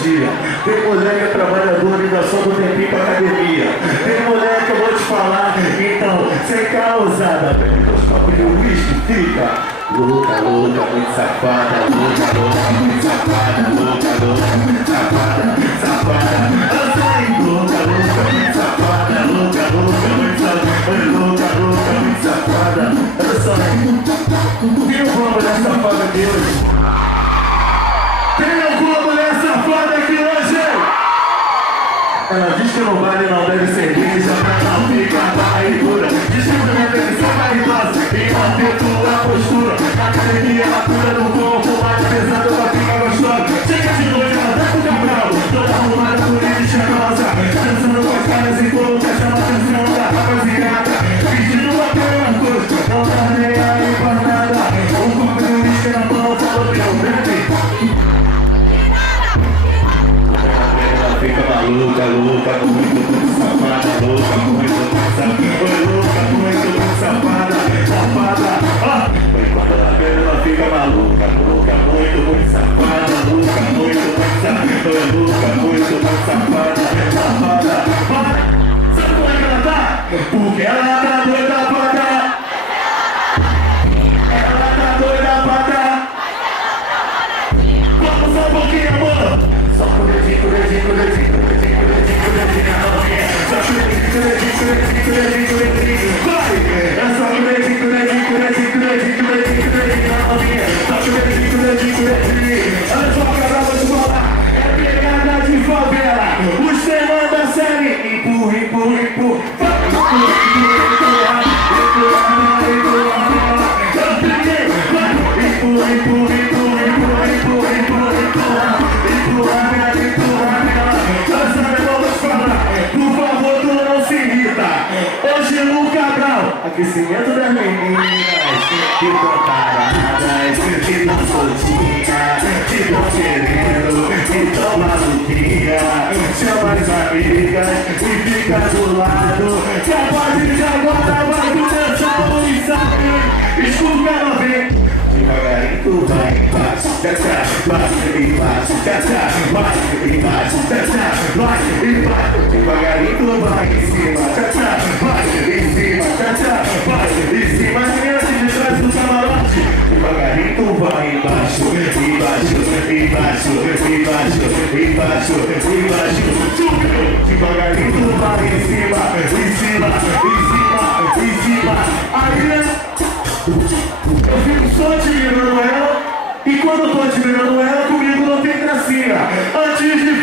Tem mulher que é trabalhadora e dá só do tempinho pra academia. Tem mulher que eu vou te falar, então, sem causada, velho. Os copos de uísque fica louca, louca, muito safada, louca, louca, muito safada, louca, louca, muito safada, safada. Louca, louca, muito safada, louca, louca, muito safada, louca, louca, muito safada. Olha só, tem alguma mulher safada aqui hoje? Tem alguma mulher safada aqui hoje? Ela diz que no baile não deve cerveja pra não ficar barriguda. Diz que não deve ser barrigosa e manter tua postura. Na academia ela cura do corpo, mais pesado ela fica gostosa. Chega de noite, ela tá com o cabral, toda arrumada, bonita e cheirosa. Dançando com as caras e bocas, chama a atenção da rapaziada. Pedindo uma pena coisa, não tá nem aí pra nada. Um copo de uísque na mão, falou meu bebê. Fica maluca, louca, muito safada, louca, muito safada, louca, muito safada, safada, ó. Quando ela vê, ela fica maluca, louca, muito safada, louca, muito safada, louca, muito safada, safada, ó. Sabe como é que ela tá? Porque ela tá doida pra dar. Ela tá doida pra dar. Vamos só um pouquinho, amor. Só com o dedinho, com o dedinho, com o dedinho, com o dedinho, com o dedinho, com o dedinho na novinha. Só com o dedinho, com o dedinho, com o dedinho, com o dedinho, com o dedinho. Vai! É só com o dedinho, com o dedinho, com o dedinho, com o dedinho, com o dedinho, com o dedinho na novinha. Só com o dedinho, com o dedinho, com o dedinho. Olha só, cara, vou te falar. É pegada de favela. Os temas da série. Empurra, empurra, empurra. Empurra, empurra, empurra, empurra. Eu peguei, vai! Empurra, empurra, empurra, empurra, empurra, empurra, empurra. Por favor, tu não se irrita. Hoje no Cabral, aquecimento das meninas que tão paradas, que tão soltinhas, que tão querendo, que tão maluquinha. Chama as amigas e fica do lado. Que a partir de agora vai começar o ensaio. Escuta, ela vem. Devagarinho tu vai embaixo, desce, bate e bate, desce, bate e bate, desce, bate e bate. Devagarinho tu vai em cima, desce, bate em cima, desce, bate em cima. As meninas de trás do camarote. Devagarinho tu vai embaixo, embaixo, embaixo, embaixo, embaixo, embaixo. Subiu. Devagarinho tu vai em cima, em cima, em cima, em cima. Aí eu fico só admirando ela, e quando eu tô admirando ela, comigo não tem gracinha. Antes de